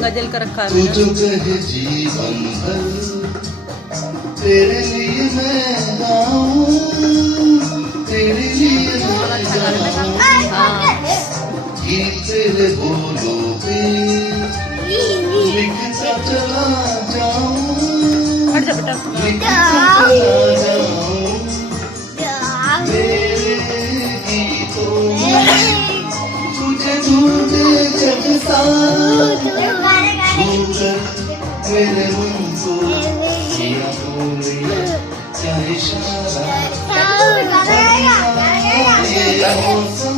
गजल कर रखा है तू जो मैंने। कहे जीवन भर तेरे लिए मैं गाऊं, तेरे लिए मैं गाऊं, हाँ गीत तेरे बोलों पे लिखता चला जाऊं, हट जा बेटा। लिखता चला जाऊं मेरे गीतों में तुझे ढूंढे जग सारा छूकर मेरे मन को किया तूने क्या इशारा ये मौसम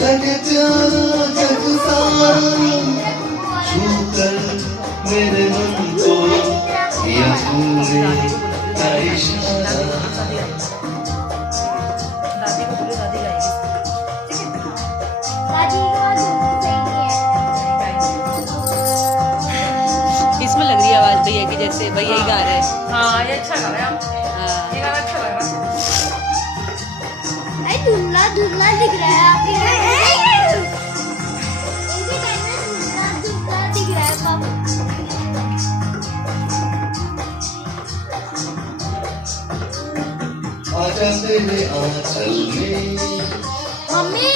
लगे प्यारा जग सारा छूकर मेरे मन को किया तूने क्या इशारा दादी को बोलो, दादी गाएगी। इसमें लग रही है आवाज भैया की, जैसे भैया ही गा रहे हैं। हाँ ये अच्छा गा रहा है, हाँ। ये गाना अच्छा लग रहा है। धुंधला धुंधला दिख रहा है आपके धुंधला दिख रहा है पापा। आजा तेरे आंचल में मम्मी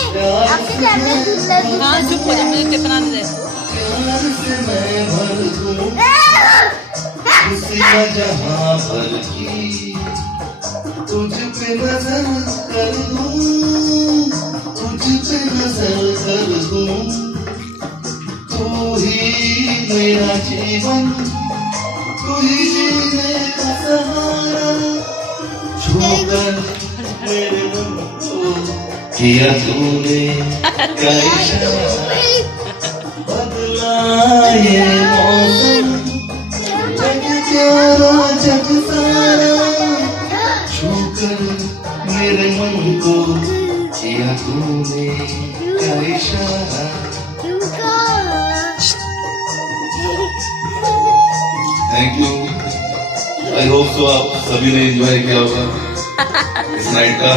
आपके कैमरे धुंधला धुंधला हाँ चुप हो जा, मुझे टिपना दे। प्यार से मैं भर दूं खुशियाँ जहाँ भर की तुझ पे नजर कर दूं, तुझ पे नजर कर दूं, तू ही मेरा जीवन, तू ही जीने का सहारा, छूकर मेरे मन को किया तूने क्या इशारा, बदला ये मौसम जग प्यारा जग सारा छूकर मेरे मन को किया तूने क्या इशारा। Thank you. I hope so आप सभी ने एंजॉय किया होगा इस नाइट का।